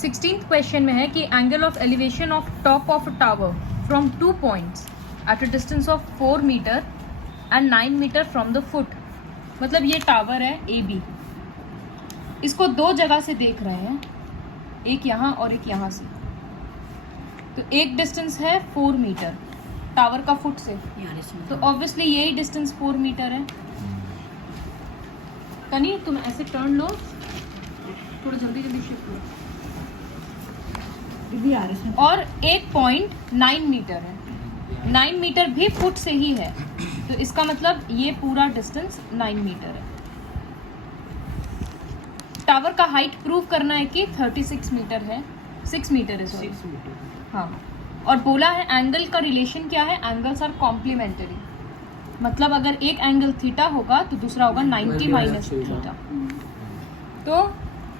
16th question में है कि angle of elevation of top of tower from 2 points at a distance of 4 metre and 9 metre from the foot. मतलब ये tower है AB, इसको दो जगह से देख रहे हैं, एक यहाँ और एक यहाँ से। तो एक डिस्टेंस है 4 मीटर टावर का फुट से, तो ऑब्वियसली यही डिस्टेंस 4 मीटर है। तनी तुम ऐसे टर्न लो, थोड़ा जल्दी जल्दी शिफ्ट लो। और एक पॉइंट 9 मीटर है, 9 मीटर भी फुट से ही है, तो इसका मतलब ये पूरा डिस्टेंस 9 मीटर है। टावर का हाइट प्रूव करना है कि 36 मीटर है, 6 मीटर है सॉरी, हाँ। और बोला है एंगल का रिलेशन क्या है, एंगल्स आर कॉम्प्लीमेंटरी। मतलब अगर एक एंगल थीटा होगा तो दूसरा होगा 90 माइनस थीटा। तो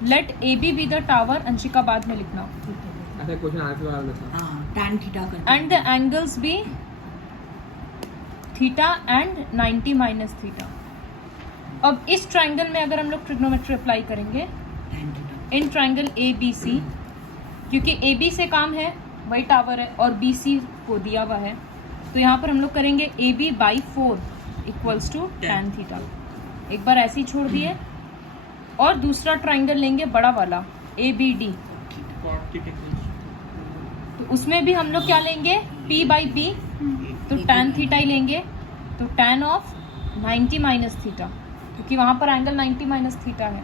let AB be the tower, Anshika बाद में लिखना, and the angles be theta and 90 minus theta. अब इस ट्रायंगल में अगर हम लोग ट्रिग्नोमेट्री अप्लाई करेंगे इन ट्रायंगल ABC, क्योंकि AB से काम है, वही टावर है और BC को दिया हुआ है, तो यहाँ पर हम लोग करेंगे AB/4 equals to tan theta. एक बार ऐसे ही छोड़ दिए और दूसरा ट्रायंगल लेंगे बड़ा वाला ABD, तो उसमें भी हम लोग क्या लेंगे P/B, तो tan थीटा ही लेंगे, तो tan ऑफ 90 माइनस थीटा, क्योंकि वहाँ पर एंगल 90 माइनस थीटा है,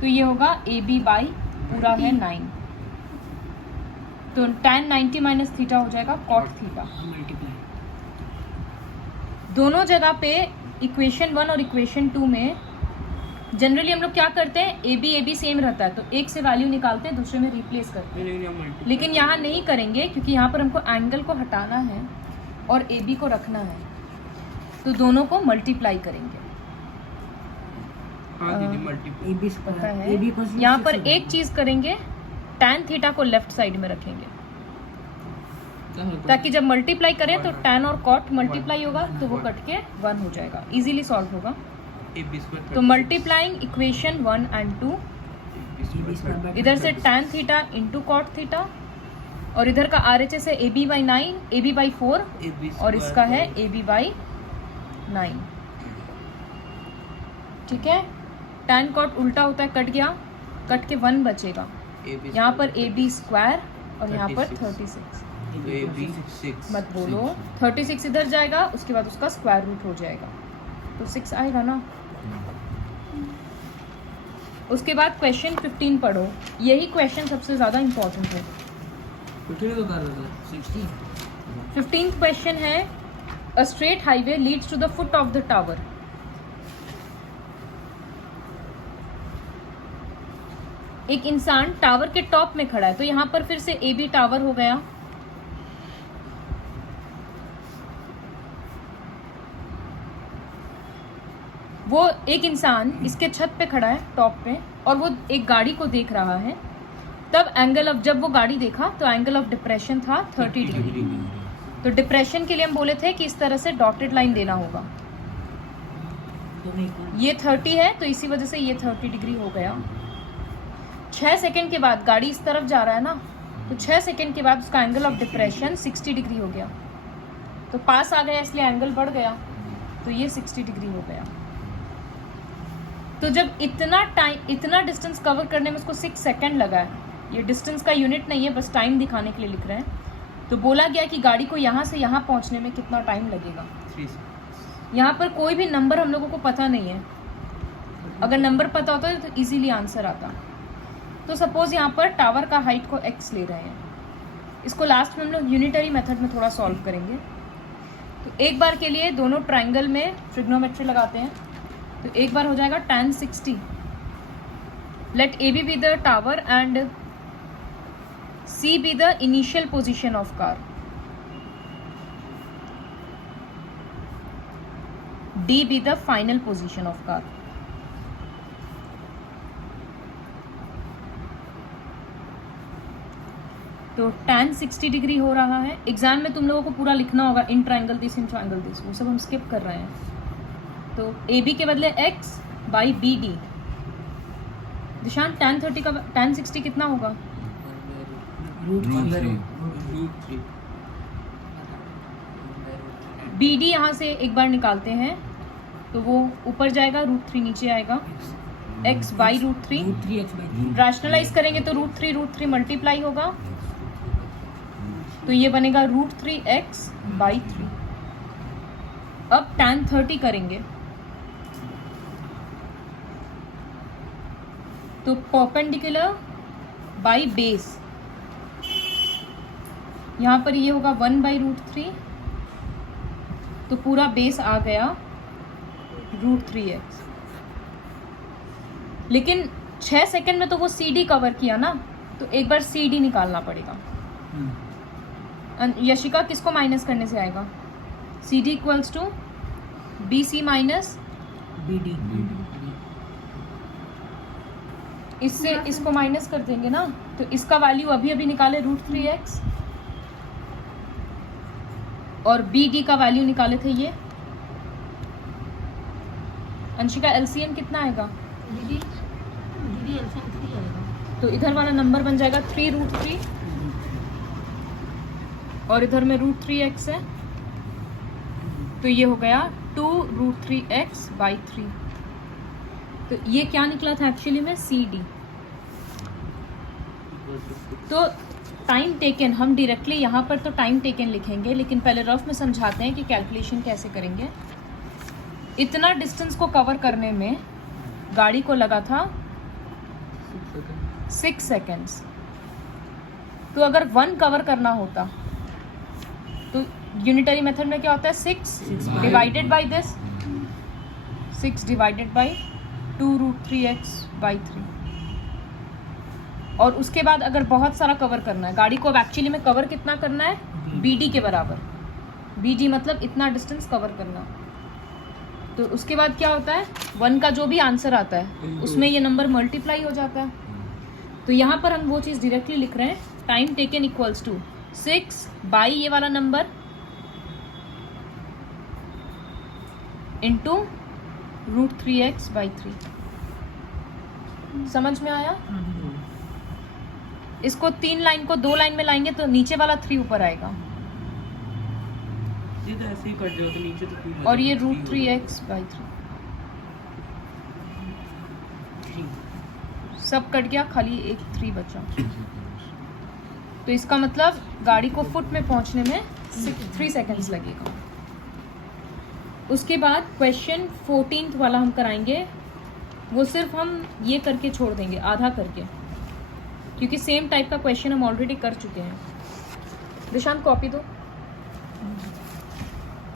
तो ये होगा AB/ पूरा है 9, तो tan 90 माइनस थीटा हो जाएगा cot थीटा। दोनों जगह पे इक्वेशन 1 और इक्वेशन 2 में जनरली हम लोग क्या करते हैं, AB सेम रहता है, तो एक से वैल्यू निकालते हैं, दूसरे में रिप्लेस करते हैं। लेकिन यहाँ नहीं करेंगे, क्योंकि यहाँ पर हमको एंगल को हटाना है और AB को रखना है, तो दोनों को मल्टीप्लाई करेंगे। पता है, यहाँ पर एक चीज करेंगे, tan थीटा को लेफ्ट साइड में रखेंगे, ताकि जब मल्टीप्लाई करें तो tan और cot मल्टीप्लाई होगा, तो वो कट के 1 हो जाएगा, इजीली सॉल्व होगा। तो मल्टीप्लाइंग इक्वेशन 1 एंड 2, इधर से tan theta into cot theta, और इधर का RHS है AB/9, AB/4, और इसका है AB/9। ठीक है, tan cot उल्टा होता है, कट गया, कट के 1 बचेगा, यहाँ पर AB² और यहाँ पर 36। मत बोलो, 36 इधर जाएगा, उसके बाद उसका स्क्वायर रूट हो जाएगा, तो 6 आएगा ना। उसके बाद क्वेश्चन 15 पढ़ो, यही क्वेश्चन सबसे ज्यादा इंपॉर्टेंट है। 15th क्वेश्चन है, a straight highway leads to the foot of the tower. एक इंसान टावर के टॉप में खड़ा है, तो यहाँ पर फिर से AB टावर हो गया, वो एक इंसान इसके छत पे खड़ा है टॉप पे, और वो एक गाड़ी को देख रहा है। तब एंगल ऑफ, जब वो गाड़ी देखा तो एंगल ऑफ डिप्रेशन था 30 डिग्री। तो डिप्रेशन के लिए हम बोले थे कि इस तरह से डॉटेड लाइन देना होगा। ये 30 है, तो इसी वजह से ये 30 डिग्री हो गया। 6 सेकंड के बाद गाड़ी इस तरफ जा रहा है ना, तो 6 सेकंड के बाद उसका एंगल ऑफ डिप्रेशन 60 डिग्री हो गया, तो पास आ गया इसलिए एंगल बढ़ गया, तो ये 60 डिग्री हो गया। तो जब इतना डिस्टेंस कवर करने में उसको 6 सेकंड लगा है, ये डिस्टेंस का यूनिट नहीं है, बस टाइम दिखाने के लिए लिख रहे हैं, तो बोला गया कि गाड़ी को यहाँ से यहाँ पहुँचने में कितना टाइम लगेगा। यहाँ पर कोई भी नंबर हम लोगों को पता नहीं है, अगर नंबर पता होता तो इजीली आंसर आता। तो सपोज यहाँ पर टावर का हाइट को x ले रहे हैं, इसको लास्ट में हम लोग यूनिटरी मेथड में थोड़ा सॉल्व करेंगे। तो एक बार के लिए दोनों ट्रायंगल में ट्रिग्नोमेट्री लगाते हैं, तो एक बार हो जाएगा tan 60। Let AB be the tower and C be the initial position of car, D be the final position of car. तो tan 60 डिग्री हो रहा है। एग्जाम में तुम लोगों को पूरा लिखना होगा, in triangle this, in triangle this, वो सब हम स्किप कर रहे हैं। तो AB के बदले x/BD। दिशांत tan 60 कितना होगा? √3 BD यहाँ से एक बार निकालते हैं तो वो ऊपर जाएगा, √3 नीचे आएगा, x बाई √3 रैशनलाइज करेंगे तो √3 मल्टीप्लाई होगा, तो ये बनेगा √3x बाई 3। अब tan 30 करेंगे तो परपेंडिकुलर बाई बेस, यहाँ पर ये होगा 1 बाई √3, तो पूरा बेस आ गया √3x। लेकिन 6 सेकंड में तो वो CD कवर किया ना, तो एक बार CD निकालना पड़ेगा। यशिका किसको माइनस करने से आएगा? CD equals to BC minus BD। इससे इसको माइनस कर देंगे ना, तो इसका वैल्यू अभी अभी निकाले √3x, और BD का वैल्यू निकाले थे ये। अंशिका LCM कितना आएगा? दीदी LCM 3 आएगा, तो इधर वाला नंबर बन जाएगा 3√3 और इधर में √3x है, तो ये हो गया 2√3x बाई 3। तो ये क्या निकला था एक्चुअली में? CD। तो टाइम टेकन हम डायरेक्टली यहाँ पर तो टाइम टेकन लिखेंगे, लेकिन पहले रफ में समझाते हैं कि कैलकुलेशन कैसे करेंगे। इतना डिस्टेंस को कवर करने में गाड़ी को लगा था 6 सेकेंड्स। तो अगर 1 कवर करना होता तो यूनिटरी मेथड में क्या होता है? 6 divided by this, 6 divided by 2√3x by 3। और उसके बाद अगर बहुत सारा कवर करना है गाड़ी को, अब एक्चुअली में कवर कितना करना है? BD के बराबर। BD मतलब इतना डिस्टेंस कवर करना। तो उसके बाद क्या होता है? 1 का जो भी आंसर आता है उसमें ये नंबर मल्टीप्लाई हो जाता है। तो यहाँ पर हम वो चीज़ डायरेक्टली लिख रहे हैं, time taken equals to 6 by ये वाला नंबर इंटू √3x बाई 3। समझ में आया? इसको 3 लाइन को 2 लाइन में लाएंगे तो नीचे वाला 3 ऊपर आएगा, तो ऐसे ही कट जाओ तो नीचे तो 3 और ये √3x बाई 3 सब कट गया, खाली एक 3 बचा। तो इसका मतलब गाड़ी को फुट में पहुंचने में 3 सेकंड्स लगेगा। उसके बाद क्वेश्चन 14th वाला हम कराएंगे, वो सिर्फ हम ये करके छोड़ देंगे, आधा करके, क्योंकि सेम टाइप का क्वेश्चन हम ऑलरेडी कर चुके हैं। दिशांत कॉपी दो।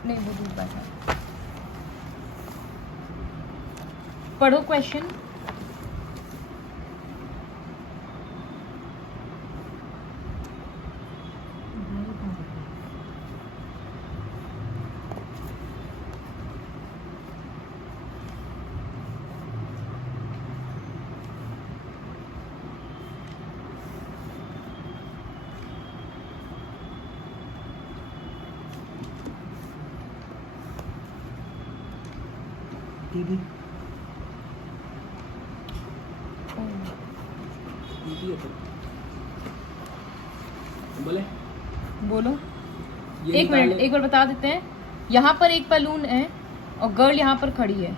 नहीं वो दूर बैठा। पढ़ो क्वेश्चन। दीदी बोले बोलो। एक मिनट, एक बार बता देते हैं। यहाँ पर एक बलून है और गर्ल यहाँ पर खड़ी है।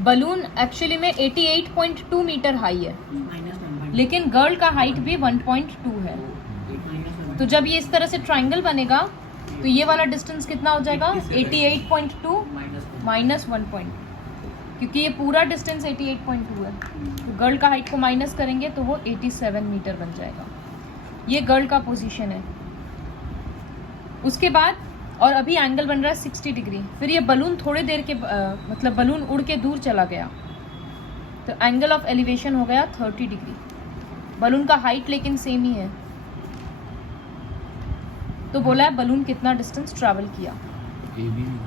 बलून एक्चुअली में 88.2 मीटर हाई है, लेकिन गर्ल का हाइट भी 1.2 है। तो जब ये इस तरह से ट्राइंगल बनेगा तो ये वाला डिस्टेंस कितना हो जाएगा? 88.2 माइनस 1.2, क्योंकि ये पूरा डिस्टेंस 88.2 है। तो गर्ल का हाइट को माइनस करेंगे तो वो 87 मीटर बन जाएगा। ये गर्ल का पोजीशन है। उसके बाद और अभी एंगल बन रहा है 60 डिग्री। फिर ये बलून थोड़ी देर के मतलब बलून उड़ के दूर चला गया, तो एंगल ऑफ एलिवेशन हो गया 30 डिग्री। बलून का हाइट लेकिन सेम ही है। तो बोला है बलून कितना डिस्टेंस ट्रैवल किया।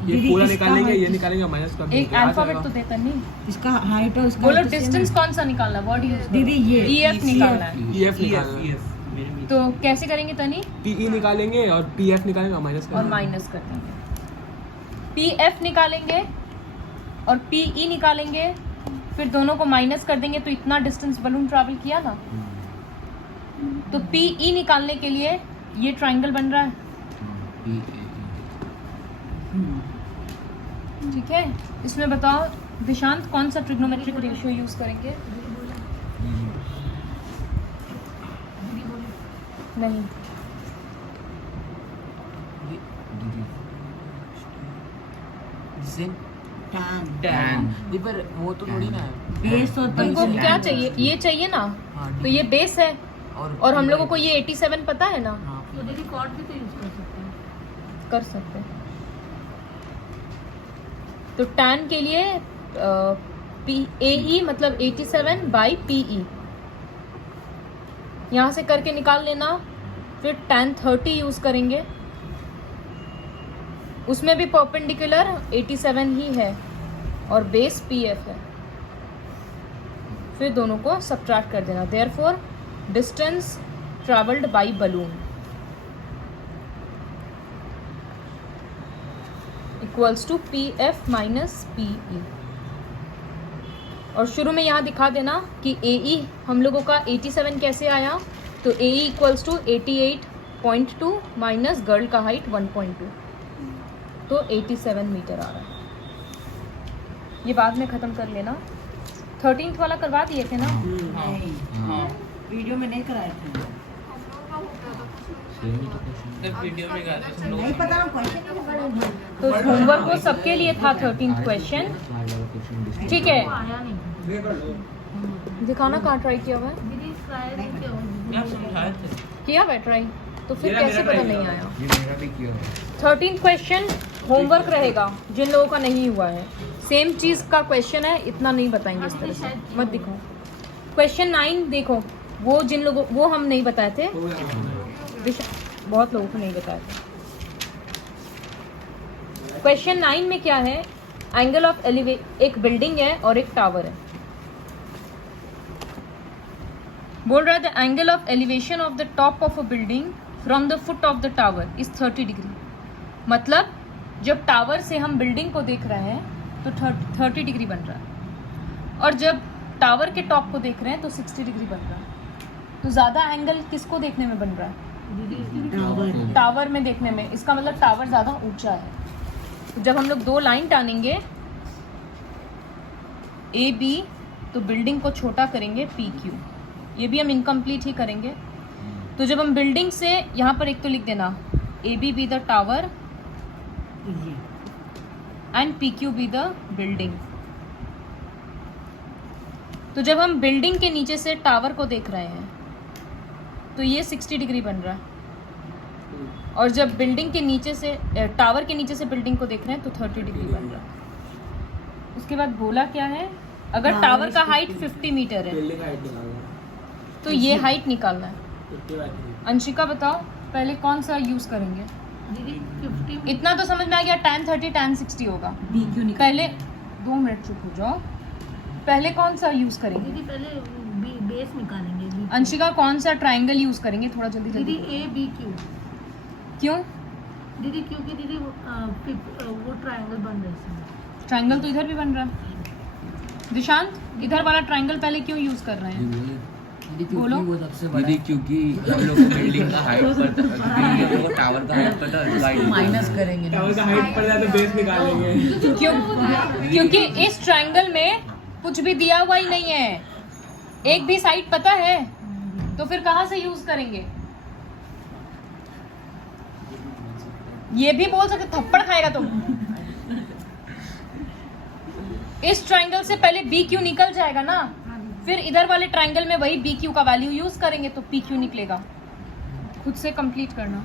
ये पूरा निकालेंगे, ये निकालेंगे माइनस कर एक अल्फाबेट तो देता नहीं। इसका हाइट और इसका बोलो डिस्टेंस कौन सा निकालना है? वर्ड यूज दीदी ये EF निकालना है। EF निकालेंगे, तो कैसे करेंगे तनी? PE निकालेंगे और PF निकालेंगे माइनस और माइनस कर देंगे। PF निकालेंगे और PE निकालेंगे, फिर दोनों को माइनस कर देंगे तो इतना डिस्टेंस बलून ट्रैवल किया ना। तो PE निकालने के लिए ये ट्राइंगल बन रहा है, ठीक है। इसमें बताओ दिशांत कौन सा ट्रिग्नोमेट्रिक रेशियो यूज करेंगे? नहीं, टैन पर वो तो थोड़ी ना है। बेस और तुमको क्या चाहिए? ये चाहिए ना, तो ये बेस है और हम लोगों को ये 87 पता है ना, तो दीदी कॉर्ड भी तो यूज कर सकते हैं। कर सकते हैं। तो टैन के लिए AE मतलब 87 बाई PE यहाँ से करके निकाल लेना। फिर tan 30 यूज करेंगे, उसमें भी परपेंडिकुलर 87 ही है और बेस PF है। फिर दोनों को सब्ट्रैक्ट कर देना। Therefore distance travelled by balloon equals to PF minus PE। और शुरू में यहाँ दिखा देना कि AE हम लोगों का 87 कैसे आया, तो AE equals to 88.2 minus girl का हाइट 1.2, तो 87 मीटर आ रहा है। ये बाद में ख़त्म कर लेना। 13th वाला करवा दिए थे ना? वीडियो में नहीं कराए थे। वीडियो में नहीं पता ना क्वेश्चन तो होमवर्क वो सबके लिए था 13th क्वेश्चन, ठीक है। आया नहीं दिखाना कहाँ ट्राई किया हुआ है? दीदी ट्राई नहीं किया हुआ। किया हुआ ट्राई, तो फिर कैसे पता नहीं आया? ये मेरा भी किया है। 13th क्वेश्चन होमवर्क रहेगा जिन लोगों का नहीं हुआ है। सेम चीज़ का क्वेश्चन है, इतना नहीं बताएंगे इस तरह से, मत दिखाओ। क्वेश्चन 9 देखो, वो जिन लोगों वो हम नहीं बताए थे, बहुत लोगों को नहीं बताया था। क्वेश्चन 9 में क्या है? एंगल ऑफ एक बिल्डिंग है और एक टावर है। बोल रहा है the angle of elevation of the top of a building from the foot of the tower is 30 degree. मतलब जब टावर से हम बिल्डिंग को देख रहे हैं तो 30 डिग्री बन रहा है, और जब टावर के टॉप को देख रहे हैं तो 60 डिग्री बन रहा है। तो ज़्यादा एंगल किसको देखने में बन रहा है? टावर में देखने में। इसका मतलब टावर ज़्यादा ऊंचा है। तो जब हम लोग दो लाइन टानेंगे AB, तो बिल्डिंग को छोटा करेंगे PQ। ये भी हम इनकम्प्लीट ही करेंगे। तो जब हम बिल्डिंग से यहाँ पर एक तो लिख देना AB be the tower and PQ be the building. तो जब हम बिल्डिंग के नीचे से टावर को देख रहे हैं तो ये 60 डिग्री बन रहा है, और जब बिल्डिंग के नीचे से टावर के नीचे से बिल्डिंग को देख रहे हैं तो 30 डिग्री बन रहा है। उसके बाद बोला क्या है? अगर टावर का हाइट 50 मीटर है बिल्डिंग हाइट निकालना तो ये हाइट निकालना है। 50 बाय 3। अंशिका बताओ पहले कौन सा यूज करेंगे? दीदी 50 इतना तो समझ में आ गया, tan 30 tan 60 होगा। BQ निकाल। पहले 2 मिनट चुप हो जाओ। पहले कौन सा यूज करेंगे? दीदी पहले बेस निकालेंगे। BQ। अंशिका कौन सा ट्राइंगल यूज करेंगे? थोड़ा जल्दी दीदी जल्दी। ABQ। क्यों? दीदी क्योंकि दीदी वो ट्रायंगल बन रहा है इसमें। ट्राइंगल तो इधर भी बन रहा है। दिशांत इधर वाला ट्राइंगल पहले क्यों यूज कर रहे हैं? बोलो। दीदी क्योंकि हम लोग को बिल्डिंग का हाइट पता बिल्डिंग को टावर का हाइट पता है, माइनस करेंगे टावर का हाइट पड़ जाए तो बेस निकालेंगे। क्यों? क्योंकि इस ट्राइंगल में कुछ भी दिया हुआ ही नहीं है, एक भी साइड पता है, तो फिर कहाँ से यूज करेंगे? ये भी बोल सकते थप्पड़ खाएगा तुम। इस ट्राइंगल से पहले BQ निकल जाएगा ना, फिर इधर वाले ट्राइंगल में वही BQ का वैल्यू यूज करेंगे तो PQ निकलेगा। खुद से कंप्लीट करना।